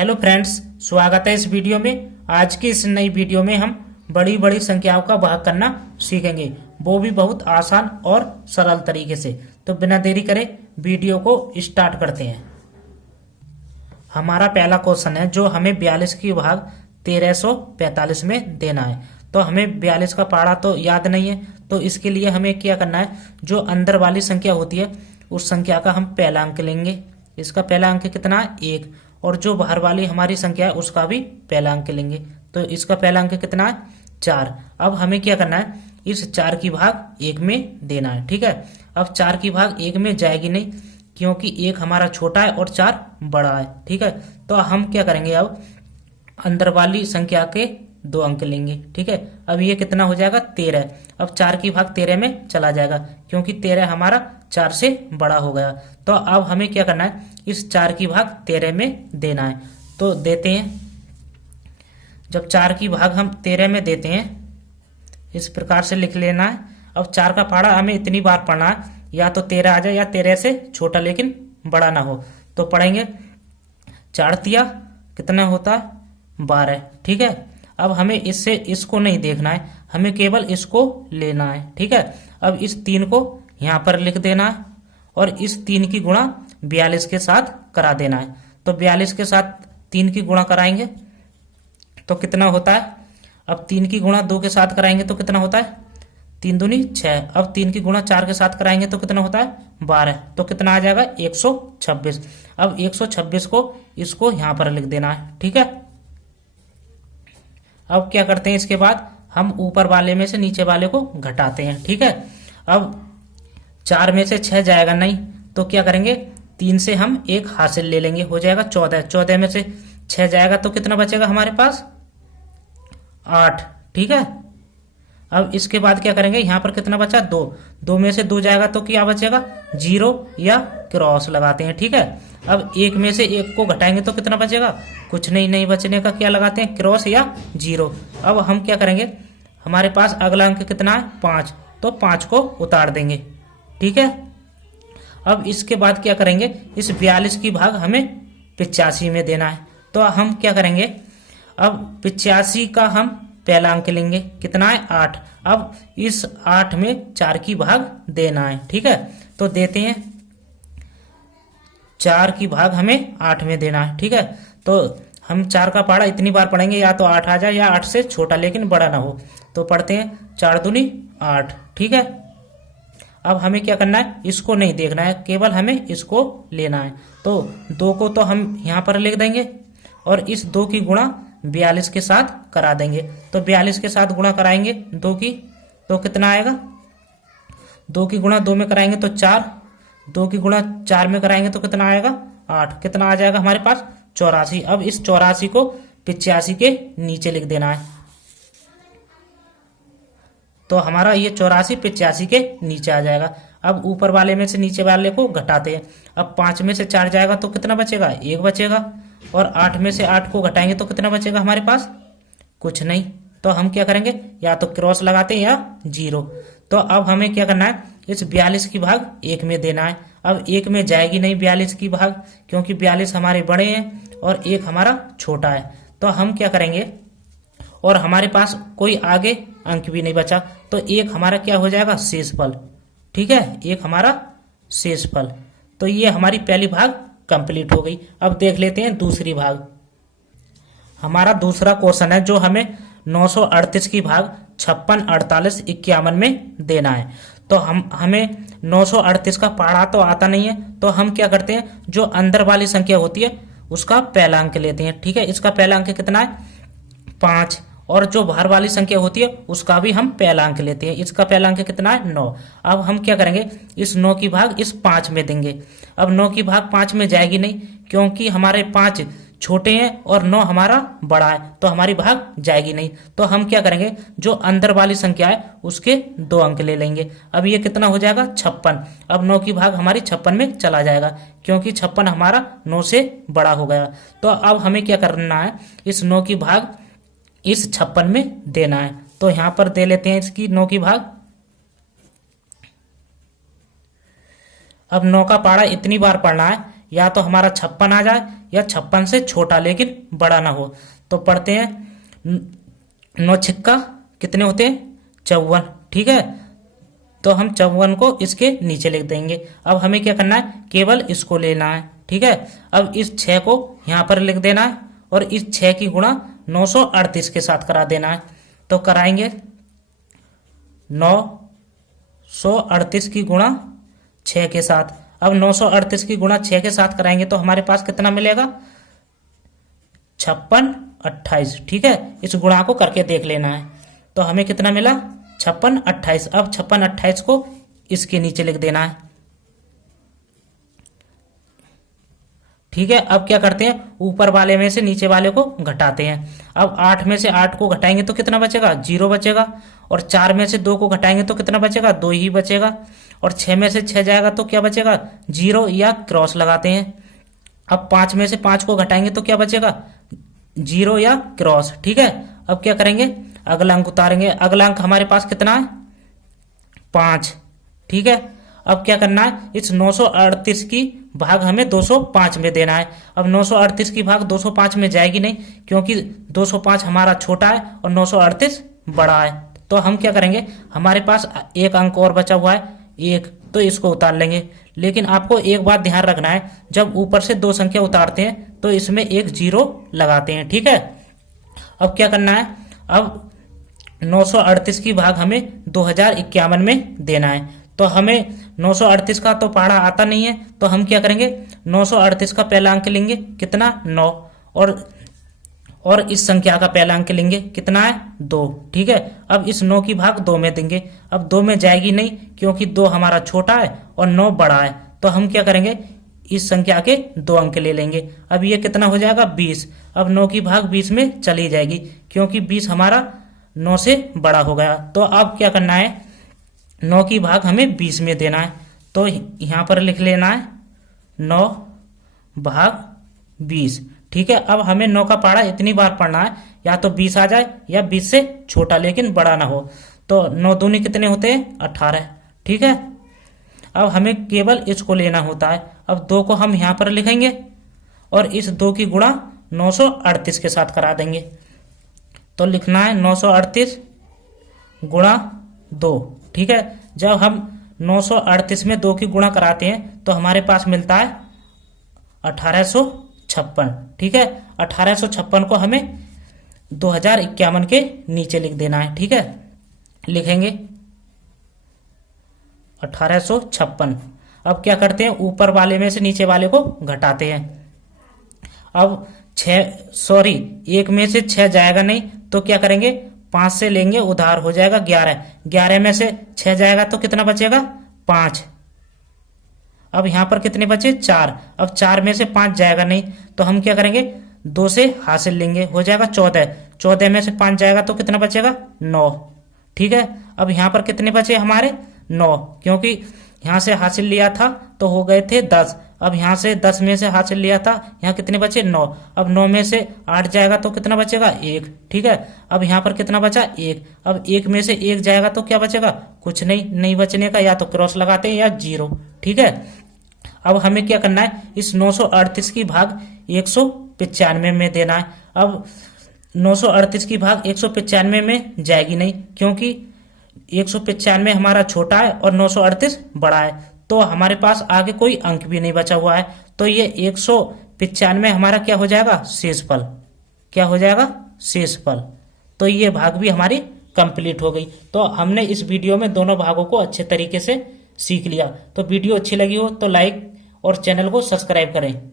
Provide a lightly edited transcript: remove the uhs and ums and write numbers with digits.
Hello friends, स्वागत है इस वीडियो में। आज की इस नई वीडियो में हम बड़ी बड़ी संख्याओं का भाग करना सीखेंगे, वो भी बहुत आसान और सरल तरीके से। तो बिना देरी करे वीडियो को स्टार्ट करते हैं। हमारा पहला क्वेश्चन है जो हमें 42 की भाग 1345 में देना है। तो हमें 42 का पहाड़ा तो याद नहीं है, तो इसके लिए हमें क्या करना है, जो अंदर वाली संख्या होती है उस संख्या का हम पहला अंक लेंगे। इसका पहला अंक कितना है? 1। और जो बाहर वाली हमारी संख्या है उसका भी पहला अंक लेंगे। तो इसका पहला अंक कितना है? 4। अब हमें क्या करना है, इस 4 की भाग 1 में देना है। ठीक है। अब 4 की भाग 1 में जाएगी नहीं, क्योंकि 1 हमारा छोटा है और 4 बड़ा है। ठीक है। तो हम क्या करेंगे, अब अंदर वाली संख्या के 2 अंक लेंगे। ठीक है। अब ये कितना हो जाएगा? 13। अब 4 की भाग 13 में चला जाएगा, क्योंकि 13 हमारा 4 से बड़ा हो गया। तो अब हमें क्या करना है, इस 4 की भाग 13 में देना है। तो देते हैं। जब 4 की भाग हम 13 में देते हैं, इस प्रकार से लिख लेना है। अब 4 का पहाड़ा हमें इतनी बार पढ़ना है, या तो 13 आ जाए या 13 से छोटा लेकिन बड़ा ना हो। तो पढ़ेंगे 4 तिया कितना होता है? 12। ठीक है। अब हमें इससे इसको नहीं देखना है, हमें केवल इसको लेना है। ठीक है। अब इस 3 को यहाँ पर लिख देना है और इस 3 की गुणा 42 के साथ करा देना है। तो 42 के साथ 3 की गुणा कराएंगे तो कितना होता है? अब 3 की गुणा 2 के साथ कराएंगे तो कितना होता है? 3 दूनी 6। अब 3 की गुणा 4 के साथ कराएंगे तो कितना होता है? 12। तो कितना आ जाएगा? 126। अब 126 को इसको यहाँ पर लिख देना है। ठीक है। अब क्या करते हैं, इसके बाद हम ऊपर वाले में से नीचे वाले को घटाते हैं। ठीक है। अब 4 में से 6 जाएगा नहीं, तो क्या करेंगे, 3 से हम 1 हासिल ले लेंगे, हो जाएगा 14। 14 में से 6 जाएगा तो कितना बचेगा हमारे पास? 8। ठीक है। अब इसके बाद क्या करेंगे, यहां पर कितना बचा? 2। 2 में से 2 जाएगा तो क्या बचेगा? 0 या क्रॉस लगाते हैं। ठीक है। अब 1 में से 1 को घटाएंगे तो कितना बचेगा? कुछ नहीं बचने का क्या लगाते हैं? क्रॉस या 0। अब हम क्या करेंगे, हमारे पास अगला अंक कितना है? 5। तो 5 को उतार देंगे। ठीक है। अब इसके बाद क्या करेंगे, इस 42 की भाग हमें 85 में देना है। तो हम क्या करेंगे, अब 85 का हम पहला अंक लेंगे, कितना है? 8। अब इस 8 में 4 की भाग देना है। ठीक है। तो देते हैं, 4 की भाग हमें 8 में देना है। ठीक है। तो हम 4 का पहाड़ा इतनी बार पढ़ेंगे, या तो 8 आ जाए या 8 से छोटा लेकिन बड़ा ना हो। तो पढ़ते हैं 4 दूनी 8। ठीक है। अब हमें क्या करना है, इसको नहीं देखना है, केवल हमें इसको लेना है। तो 2 को तो हम यहाँ पर लिख देंगे और इस 2 की गुणा 42 के साथ करा देंगे। तो 42 के साथ गुणा कराएंगे 2 की, तो कितना आएगा? 2 की गुणा 2 में कराएंगे तो 4। 2 की गुणा 4 में कराएंगे तो कितना आएगा? 8। कितना आ जाएगा हमारे पास? 84। अब इस 84 को 85 के नीचे लिख देना है। तो हमारा ये 84 85 के नीचे आ जाएगा। अब ऊपर वाले में से नीचे वाले को घटाते हैं। अब 5 में से 4 जाएगा तो कितना बचेगा? 1 बचेगा। और 8 में से 8 को घटाएंगे तो कितना बचेगा हमारे पास? कुछ नहीं। तो हम क्या करेंगे, या तो क्रॉस लगाते हैं या 0। तो अब हमें क्या करना है, इस 42 की भाग 1 में देना है। अब 1 में जाएगी नहीं 42 की भाग, क्योंकि 42 हमारे बड़े हैं और 1 हमारा छोटा है। तो हम क्या करेंगे, और हमारे पास कोई आगे अंक भी नहीं बचा, तो 1 हमारा क्या हो जाएगा? शेषफल। ठीक है। 1 हमारा शेषफल। तो ये हमारी पहली भाग कंप्लीट हो गई। अब देख लेते हैं दूसरी भाग। हमारा दूसरा क्वेश्चन है जो हमें 938 की भाग 56 48 51 में देना है। तो हमें 938 का पहाड़ा तो आता नहीं है, तो हम क्या करते हैं, जो अंदर वाली संख्या होती है उसका पहला अंक लेते हैं। ठीक है। इसका पहला अंक कितना है? 5। और जो बाहर वाली संख्या होती है उसका भी हम पहला अंक लेते हैं। इसका पहला अंक कितना है? 9। अब हम क्या करेंगे, इस 9 की भाग इस 5 में देंगे। अब 9 की भाग 5 में जाएगी नहीं, क्योंकि हमारे 5 छोटे हैं और 9 हमारा बड़ा है, तो हमारी भाग जाएगी नहीं। तो हम क्या करेंगे, जो अंदर वाली संख्या है उसके 2 अंक ले लेंगे। अब ये कितना हो जाएगा? 56। अब 9 की भाग हमारी 56 में चला जाएगा, क्योंकि 56 हमारा 9 से बड़ा हो गया। तो अब हमें क्या करना है, इस 9 की भाग इस 56 में देना है। तो यहां पर दे लेते हैं इसकी 9 की भाग। अब 9 का पहाड़ा इतनी बार पढ़ना है, या तो हमारा 56 आ जाए या 56 से छोटा लेकिन बड़ा ना हो। तो पढ़ते हैं 9 छिक्का कितने होते हैं 54, ठीक है। तो हम 54 को इसके नीचे लिख देंगे। अब हमें क्या करना है, केवल इसको लेना है, ठीक है। अब इस 6 को यहाँ पर लिख देना है और इस 6 की गुणा 938 के साथ करा देना है। तो कराएंगे 938 की गुणा 6 के साथ। अब 938 की गुणा 6 के साथ कराएंगे तो हमारे पास कितना मिलेगा 56 28, ठीक है। इस गुणा को करके देख लेना है। तो हमें कितना मिला 56 28। अब 56 28 को इसके नीचे लिख देना है, ठीक है। अब क्या करते हैं, ऊपर वाले में से नीचे वाले को घटाते हैं। अब 8 में से 8 को घटाएंगे तो कितना बचेगा 0 बचेगा। और 4 में से 2 को घटाएंगे तो कितना बचेगा 2 ही बचेगा। और 6 में से 6 जाएगा तो क्या बचेगा 0 या क्रॉस लगाते हैं। अब 5 में से 5 को घटाएंगे तो क्या बचेगा 0 या क्रॉस, ठीक है। अब क्या करेंगे, अगला अंक उतारेंगे। अगला अंक हमारे पास कितना है 5, ठीक है। अब क्या करना है, इस 938 की भाग हमें 205 में देना है। अब 938 की भाग 205 में जाएगी नहीं, क्योंकि 205 हमारा छोटा है और 938 बड़ा है। तो हम क्या करेंगे, हमारे पास एक अंक और बचा हुआ है 1, तो इसको उतार लेंगे। लेकिन आपको एक बात ध्यान रखना है, जब ऊपर से 2 संख्या उतारते हैं तो इसमें एक 0 लगाते हैं, ठीक है। अब क्या करना है, अब 938 की भाग हमें 2051 में देना है। तो हमें 938 का तो पहाड़ा आता नहीं है, तो हम क्या करेंगे 938 का पहला अंक लेंगे कितना 9, और इस संख्या का पहला अंक लेंगे कितना है 2, ठीक है। अब इस 9 की भाग 2 में देंगे। अब 2 में जाएगी नहीं, क्योंकि 2 हमारा छोटा है और 9 बड़ा है। तो हम क्या करेंगे, इस संख्या के 2 अंक ले लेंगे। अब ये कितना हो जाएगा 20। अब 9 की भाग 20 में चली जाएगी, क्योंकि 20 हमारा 9 से बड़ा हो गया। तो अब क्या करना है, 9 की भाग हमें 20 में देना है। तो यहां पर लिख लेना है 9 भाग 20, ठीक है। अब हमें 9 का पहाड़ा इतनी बार पढ़ना है, या तो 20 आ जाए या 20 से छोटा लेकिन बड़ा ना हो। तो 9 दूनी कितने होते हैं 18, ठीक है। अब हमें केवल इसको लेना होता है। अब 2 को हम यहां पर लिखेंगे और इस 2 की गुणा 938 के साथ करा देंगे। तो लिखना है 938 गुणा 2, ठीक है। जब हम 938 में 2 की गुणा कराते हैं तो हमारे पास मिलता है 1856, ठीक है। 1856 को हमें 2051 के नीचे लिख देना है, ठीक है। लिखेंगे 1856। अब क्या करते हैं, ऊपर वाले में से नीचे वाले को घटाते हैं। अब 1 में से 6 जाएगा नहीं, तो क्या करेंगे 5 से लेंगे, उधार हो जाएगा 11। 11 में से 6 जाएगा तो कितना बचेगा 5। अब यहां पर कितने बचे 4। अब 4 में से 5 जाएगा नहीं, तो हम क्या करेंगे 2 से हासिल लेंगे, हो जाएगा 14। 14 में से 5 जाएगा तो कितना बचेगा 9, ठीक है। अब यहां पर कितने बचे हमारे 9, क्योंकि यहां से हासिल लिया था तो हो गए थे 10। अब यहां से 10 में से हासिल लिया था, यहां कितने बचे 9। अब 9 में से 8 जाएगा तो कितना बचेगा 1, ठीक है। अब यहां पर कितना बचा 1। अब 1 में से 1 जाएगा तो क्या बचेगा कुछ नहीं बचने का, या तो क्रॉस लगाते हैं या 0, ठीक है। अब हमें क्या करना है, इस 938 की भाग 195 में देना है। अब 938 की भाग 195 में जाएगी नहीं, क्योंकि 195 हमारा छोटा है और 938 बड़ा है। तो हमारे पास आगे कोई अंक भी नहीं बचा हुआ है। तो ये 195 हमारा क्या हो जाएगा शेषफल, क्या हो जाएगा शेषफल। तो ये भाग भी हमारी कंप्लीट हो गई। तो हमने इस वीडियो में दोनों भागों को अच्छे तरीके से सीख लिया। तो वीडियो अच्छी लगी हो तो लाइक और चैनल को सब्सक्राइब करें।